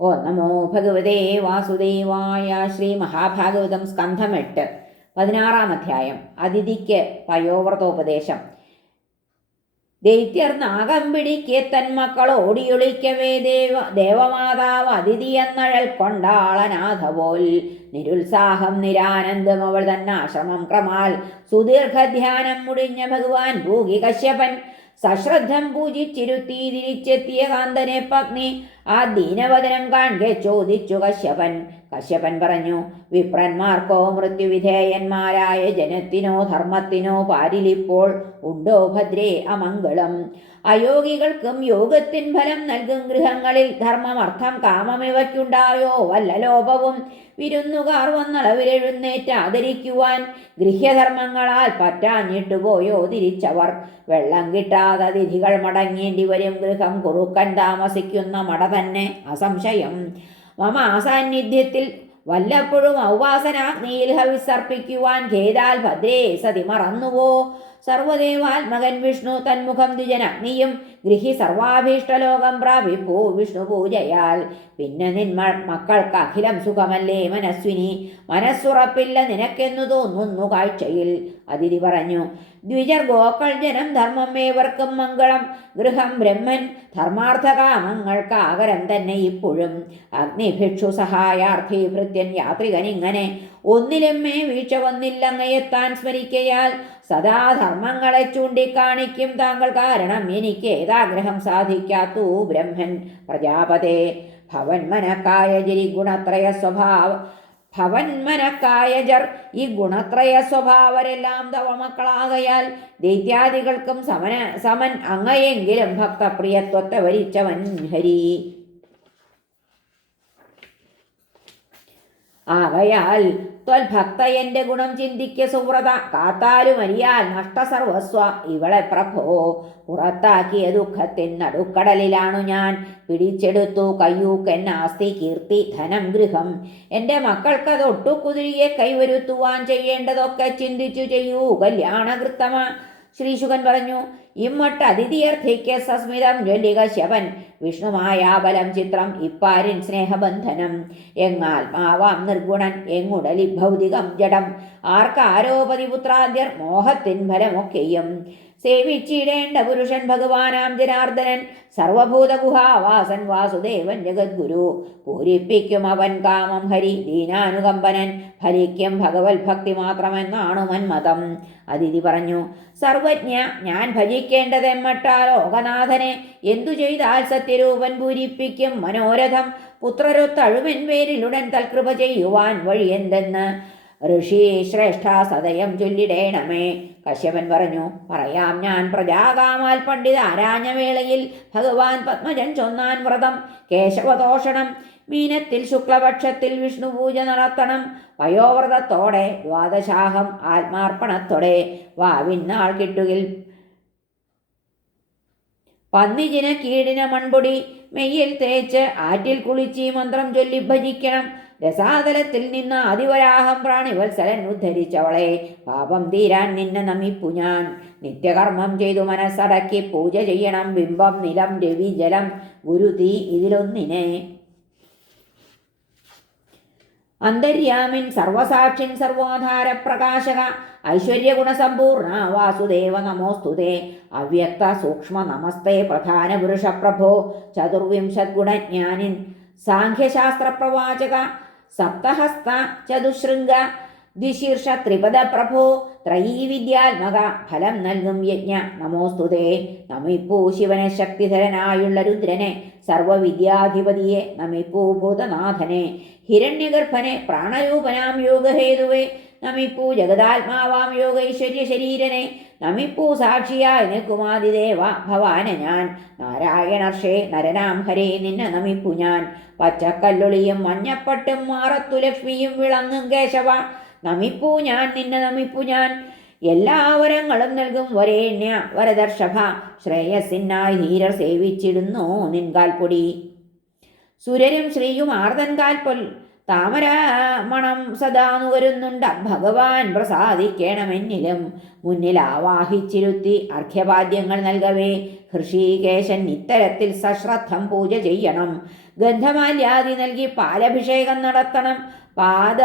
ഓ നമോ ഭഗവതേ വാസുദേവായ ശ്രീ മഹാഭാഗവതം സ്കന്ധം എട്ട് പതിനാറാം അധ്യായം അതിഥിക്ക് പയോവ്രതോപദേശം ദൈത്യർ നാഗം പിടിക്കെ തന്മക്കൾ ഓടിയൊളിക്കവേ ദേവ ദേവമാതാവ് അതിഥി എന്നഴൽ കൊണ്ടാളനാഥപോൽ നിരുത്സാഹം നിരാനന്ദം അവൾ തന്നാശ്രമം ക്രമാൽ. സുദീർഘധ്യാനം മുടിഞ്ഞ ഭഗവാൻ ഭൂകി കശ്യപൻ സശ്രദ്ധം പൂജിച്ചിരുത്തി തിരിച്ചെത്തിയ കാന്തനെ പത്നി ആ ദീനവചനം കാണെ ചോദിച്ചു കശ്യപൻ. കശ്യപൻ പറഞ്ഞു വിപ്രന്മാർക്കോ മൃത്യുവിധേയന്മാരായ ജനത്തിനോ ധർമ്മത്തിനോ പാരിലിപ്പോൾ ഉണ്ടോ ഭദ്രേ അമംഗളം? അയോഗികൾക്കും യോഗത്തിൻ ഫലം നൽകും ഗൃഹങ്ങളിൽ ധർമ്മം അർത്ഥം കാമമിവയ്ക്കുണ്ടായോ? വല്ല ലോപവും വിരുന്നുകാർ വന്നളവിലെഴുന്നേറ്റ് ആദരിക്കുവാൻ ഗൃഹ്യധർമ്മങ്ങളാൽ പറ്റാഞ്ഞിട്ടുപോയോ തിരിച്ചവർ? വെള്ളം കിട്ടാതെ അതിഥികൾ മടങ്ങേണ്ടി വരും ഗൃഹം കുറുക്കൻ താമസിക്കുന്ന മട തന്നെ അസംശയം. മമ അസാന്നിധ്യത്തിൽ വല്ലപ്പോഴും ഔവാസനാഗ്നിയിൽ ഹവിസർപ്പിക്കുവാൻ ഖേദാൽ ഭദ്രേ സതി മറന്നുവോ? സർവദേവാത്മകൻ വിഷ്ണു തന്മുഖം ദ്വിജനഗ്നിയും ഗൃഹി സർവാഭീഷ്ടലോകം പ്രാപിപ്പൂ വിഷ്ണു പൂജയാൽ. പിന്നെ നിന്മ മക്കൾക്ക് അഖിലം സുഖമല്ലേ മനസ്വിനി? മനസ്സുറപ്പില്ല നിനക്കെന്നു തോന്നുന്നു കാഴ്ചയിൽ. അതിഥി പറഞ്ഞു ദ്വിജർ ഗോക്കൾ ജനം ധർമ്മം ഏവർക്കും മംഗളം. ഗൃഹം ബ്രഹ്മൻ ധർമാർത്ഥകാമങ്ങൾക്ക് ആകരം തന്നെ ഇപ്പോഴും. അഗ്നിഭിക്ഷു സഹായാർത്ഥി ഭൃത്യൻ യാത്രികൻ ഇങ്ങനെ ഒന്നിലും മേ വീഴ്ച വന്നില്ലങ്ങയെത്താൻ സ്മരിക്കയാൽ സദാ ധർമ്മങ്ങളെ ചൂണ്ടിക്കാണിക്കും താങ്കൾ കാരണം എനിക്ക് ഏതാഗ്രഹം സാധിക്കാത്തു ബ്രഹ്മൻ പ്രജാപതേ. ഭവന്മനക്കായ ജരി ഗുണത്രയ സ്വഭാവ ഭവന്മനക്കായജർ ഈ ഗുണത്രയ സ്വഭാവരെല്ലാം ദവമക്കളാകയാൽ ദൈത്യാദികൾക്കും സമന സമൻ അങ്ങയെങ്കിലും ഭക്തപ്രിയത്വത്തെ വരിച്ചവൻ ഹരി. ആകയാൽ ത്വൽഭക്ത എന്റെ ഗുണം ചിന്തിക്ക സുവ്രത കാത്താലും നഷ്ട നഷ്ടസർവസ്വ ഇവളെ പ്രഭോ പുറത്താക്കിയ ദുഃഖത്തിൻ നടുക്കടലിലാണു ഞാൻ. പിടിച്ചെടുത്തു കയ്യൂക്കൻ ആസ്തി കീർത്തി ധനം ഗൃഹം. എന്റെ മക്കൾക്കത് ഒട്ടുകുതിരിയെ കൈവരുത്തുവാൻ ചെയ്യേണ്ടതൊക്കെ ചിന്തിച്ചു ചെയ്യൂ കല്യാണകൃത്തമ. ശ്രീശുകൻ പറഞ്ഞു ഇമ്മട്ട് അതിഥിയർത്ഥിക്ക് സസ്മിതം ജ്വല്ലിക ശവൻ. വിഷ്ണുമായാബലം ചിത്രം ഇപ്പാരിൻ സ്നേഹബന്ധനം. എങ്ങാത്മാവാം നിർഗുണൻ എങ്ങുടലി ഭൗതികം ജഡം. ആർക്കാരോപതി പുത്രാദ്യർ മോഹത്തിൻ ഫലമൊക്കെയും. സേവിച്ചിടേണ്ട പുരുഷൻ ഭഗവാനാം ജനാർദ്ദനൻ സർവഭൂതഗുഹാവാസൻ വാസുദേവൻ ജഗദ്ഗുരു. പൂരിപ്പിക്കും അവൻ കാമം ഹരി ദീനാനുകമ്പനൻ ഫലിക്കും ഭഗവത് ഭക്തി മാത്രമെന്നാണു മന്മതം. അതിഥി പറഞ്ഞു സർവജ്ഞ ഞാൻ ഭജിക്കേണ്ടതെമ്മട്ടാ ലോകനാഥനെ. എന്തു ചെയ്താൽ സത്യരൂപൻ പൂരിപ്പിക്കും മനോരഥം. പുത്രരൊത്തഴുവൻ പേരിലുടൻ തൽകൃപ ചെയ്യുവാൻ വഴി എന്തെന്ന്? ഋഷി ശ്രേഷ്ഠ സദയം ചൊല്ലിടേണമേ. കശ്യപൻ പറഞ്ഞു പറയാം ഞാൻ പ്രജാകാമാൽ പണ്ഡിത ആരാഞ്ഞവേളയിൽ ഭഗവാൻ പത്മജൻ ചൊന്നാൻ വ്രതം. കേശവദോഷണം മീനത്തിൽ ശുക്ലപക്ഷത്തിൽ വിഷ്ണു പൂജ നടത്തണം. വയോവ്രതത്തോടെ ദ്വാദശാഹം ആത്മാർപ്പണത്തോടെ വാവിന്നാൾ കിട്ടുകിൽ. പന്നിജിന കീടിന മൺപൊടി മെയ്യിൽ തേച്ച് ആറ്റിൽ കുളിച്ച് മന്ത്രം ചൊല്ലി ഭജിക്കണം. രസാതലത്തിൽ നിന്ന് അതിവരാഹം പ്രാണിവത്സലൻ ഉദ്ധരിച്ചവളെ പാപം തീരാൻ നിന്നെ നമിപ്പു ഞാൻ. നിത്യകർമ്മം ചെയ്തു മനസ്സടക്കി പൂജ ചെയ്യണം. ബിംബം നിലം രവി ജലം ഗുരു തീ ഇതിലൊന്നിനെ. അന്തര്യാമിൻ സർവസാക്ഷിൻ സർവാധാര പ്രകാശക ഐശ്വര്യഗുണസമ്പൂർണ വാസുദേവ നമോസ്തുതേ. അവ്യക്ത സൂക്ഷ്മ നമസ്തേ പ്രധാന പുരുഷപ്രഭോ ചതുർവിംശദ്ഗുണജ്ഞാനിൻ സാഖ്യശാസ്ത്ര പ്രവാചക സപ്തഹസ്ത ചതുശൃംഗ ദ്വിശീർഷ ത്രിപദ പ്രഭോ ത്രയീ വിദ്യാത്മക ഫലം നൽകും യജ്ഞ. നമോസ്തുതേ നമിപ്പൂ ശിവനെ ശക്തിധരനായുള്ള രുദ്രനെ സർവവിദ്യാധിപതിയെ നമിപ്പൂ ഭൂതനാഥനെ ഹിരണ്യഗർഭനെ പ്രാണരൂപനാം യോഗഹേതുവേ നമിപ്പൂ ജഗദാത്മാവാം യോഗൈശ്വര്യ ശരീരനെ. നമിപ്പൂ സാക്ഷിയായി നിൽക്കുമാതിദേവ ഭവാന ഞാൻ. നാരായണർഷേ നരനാം ഹരേ നിന്നെ നമിപ്പു ഞാൻ. പച്ചക്കല്ലുളിയും മഞ്ഞപ്പട്ടും മാറത്തു ലക്ഷ്മിയും വിളങ്ങും കേശവ. നമിപ്പൂ ഞാൻ നിന്നെ നമിപ്പു ഞാൻ. എല്ലാ വരങ്ങളും നൽകും വരേണ്യ വരദർഷഭ ശ്രേയസിനായി ഹീരർ സേവിച്ചിടുന്നു നിൻകാൽപ്പൊടി. സുരരും ശ്രീയും ആർദൻ കാൽപ്പൊൽ താമരമണം സദാ നുകരുന്നുണ്ട്. ഭഗവാൻ പ്രസാദിക്കണമെന്നിലും മുന്നിൽ ആവാഹിച്ചിരുത്തി അർഘ്യപാദ്യങ്ങൾ നൽകവേ. ഹൃഷീകേശൻ ഇത്തരത്തിൽ സശ്രദ്ധം പൂജ ചെയ്യണം. ഗന്ധമാല്യാദി നൽകി പാലഭിഷേകം നടത്തണം. പാദ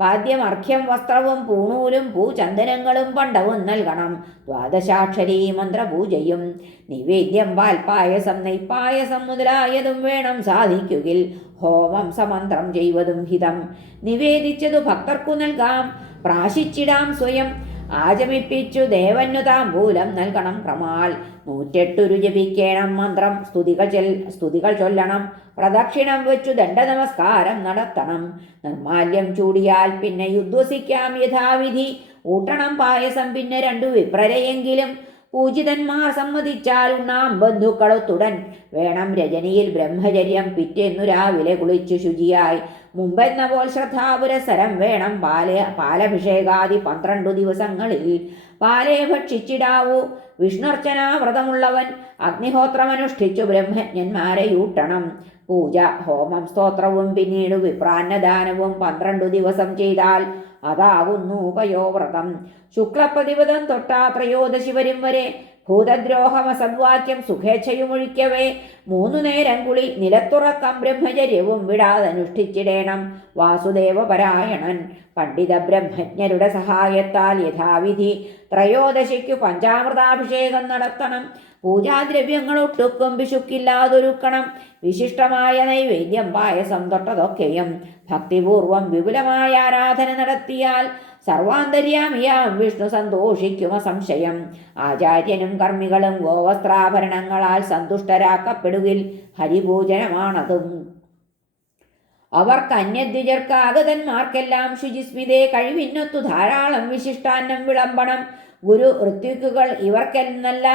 പാദ്യമർഘ്യം വസ്ത്രവും പൂണൂലും പൂചന്ദനങ്ങളും പണ്ടവും നൽകണം. ദ്വാദശാക്ഷരീ മന്ത്രപൂജയും നിവേദ്യം പാൽപായസം നെയ്പായസം മുതലായതും വേണം സാധിക്കുകിൽ. ഹോമം സമന്ത്രം ചെയ്വതും ഹിതം. നിവേദിച്ചതു ഭക്തർക്കു നൽകാം. പ്രാശിച്ചിടാം സ്വയം. ആചമിപ്പിച്ചു ദേവന്നു താമ്പൂലം നൽകണം പ്രമാൾ നൂറ്റെട്ടു ജപിക്കേണം മന്ത്രം. സ്തുതികൾ ചെൽ സ്തുതികൾ ചൊല്ലണം. പ്രദക്ഷിണം വെച്ചു ദണ്ഡ നമസ്കാരം നടത്തണം. നിർമാല്യം ചൂടിയാൽ പിന്നെ യുദ്ധസിക്കാം യഥാവിധി. ഊട്ടണം പായസം പിന്നെ രണ്ടു വിപ്രരയെങ്കിലും പൂജിതന്മാർ സമ്മതിച്ചാൽ ഉണ്ണാം ബന്ധുക്കളൊത്തുടൻ വേണം രജനിയിൽ ബ്രഹ്മചര്യം. പിറ്റേന്നു രാവിലെ കുളിച്ചു ശുചിയായി. മുമ്പെന്ന പോൽ ശ്രദ്ധാപുരസരം വേണം പാല പാലഭിഷേകാദി പന്ത്രണ്ടു ദിവസങ്ങളിൽ. പാലേ ഭക്ഷിച്ചിടാവൂ. വിഷ്ണുർച്ചനാ വ്രതമുള്ളവൻ അഗ്നിഹോത്രമനുഷ്ഠിച്ചു ബ്രഹ്മജ്ഞന്മാരെ യൂട്ടണം. പൂജ ഹോമം സ്തോത്രവും പിന്നീട് വിപ്രാന്നദാനവും പന്ത്രണ്ടു ദിവസം ചെയ്താൽ അതാകുന്നു ഉപയോവ്രതം ശുക്ലപ്രതിപദം തൊട്ടാ ത്രയോദശി വരും വരെ ഭൂതദ്രോഹമസദ്വാക്യം സുഖേച്ഛയുമൊഴിക്കവേ. മൂന്നു നേരം കുളി നിലത്തുറക്കം ബ്രഹ്മചര്യവും വിടാതനുഷ്ഠിച്ചിടേണം. വാസുദേവപരായണൻ പണ്ഡിത ബ്രഹ്മജ്ഞരുടെ സഹായത്താൽ യഥാവിധി ത്രയോദശിക്കു പഞ്ചാമൃതാഭിഷേകം നടത്തണം. പൂജാദ്രവ്യങ്ങൾ ഒട്ടുക്കും പിശുക്കില്ലാതൊരുക്കണം വിശിഷ്ടമായ നൈവേദ്യം പായസം തൊട്ടതൊക്കെയും ഭക്തിപൂർവം വിപുലമായ ആരാധന നടത്തിയാൽ സർവാന്തര്യാമിയാം വിഷ്ണു സന്തോഷിക്കുമ സംശയം. ആചാര്യനും കർമ്മികളും ഗോവസ്ത്രാഭരണങ്ങളാൽ സന്തുഷ്ടരാക്കപ്പെടുകിൽ ഹരിഭോജനമാണതും. അവർക്ക് അന്യദ്വിജർക്ക് ആഗതന്മാർക്കെല്ലാം ശുചിസ്മിതേ കഴിവിന്നൊത്തു ധാരാളം വിശിഷ്ടാന്നം വിളമ്പണം ഗുരു ഋത്വിക്കുകൾ ഇവർക്കെന്നല്ല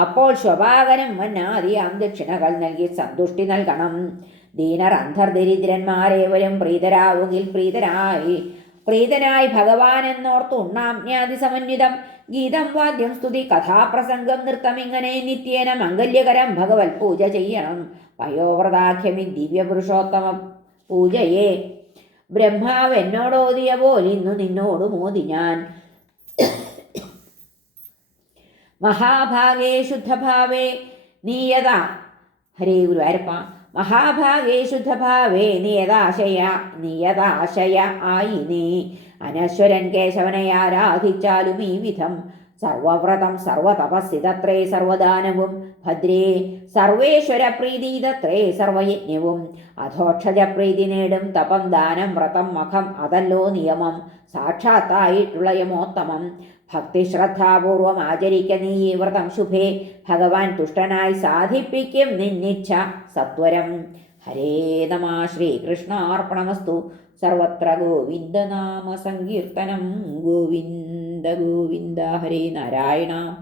അപ്പോൾ ശോഭാകരം വന്നാദിയാം ദക്ഷിണകൾ നൽകി സന്തുഷ്ടി നൽകണം. ദീനർ അന്ധർദരിദ്രന്മാരേവരും പ്രീതരാവുകിൽ പ്രീതരായി. പ്രീതനായി ഭഗവാൻ എന്നോർത്ത് ഉണ്ണാജ്ഞാതി സമന്വിതം ഗീതം വാദ്യം സ്തുതി കഥാപ്രസംഗം നൃത്തം ഇങ്ങനെ നിത്യേന മംഗല്യകരം ഭഗവത് പൂജ ചെയ്യണം. പയോവ്രതാഖ്യമി ദിവ്യപുരുഷോത്തമ പൂജയെ. ബ്രഹ്മാവ് എന്നോടോതിയ പോലിന്നു നിന്നോട് മോദി ഞാൻ. മഹാഭാഗേ ശുദ്ധഭാവേ നീയത. ഹരേ ഗുരുവായൂരപ്പ. മഹാഭാഗേ ശുദ്ധഭാവേ നിയതാശയ നിയതാശയ ആയിനീ. അനശ്വരൻ കേശവനെ ആരാധിച്ചാലും ഈ വിധം. സർവവ്രതം സർവതപസ്സിതത്രേ സർവദാനവും. ഭദ്രേ സർവേശ്വര പ്രീതിതത്രേ സർവയജ്ഞവും. അധോക്ഷജപ്രീതി നേടും തപം ദാനം വ്രതം മഖം അതല്ലോ നിയമം. സാക്ഷാത്തായിട്ടുള്ള യമോത്തമം. ഭക്തിശ്രദ്ധാപൂർവം ആചരിക്ക നീ ഈ വ്രതം ശുഭേ. ഭഗവാൻ തുഷ്ടനായി സാധിപ്പിക്കും നിന്നിച്ഛ സത്വരം. ഹരേ നമ ശ്രീകൃഷ്ണാർപ്പണമസ്തു. സർവത്ര ഗോവിന്ദനാമ സങ്കീർത്തനം. ഗോവിന്ദ ഗോവിന്ദ ഹരേ നാരായണ.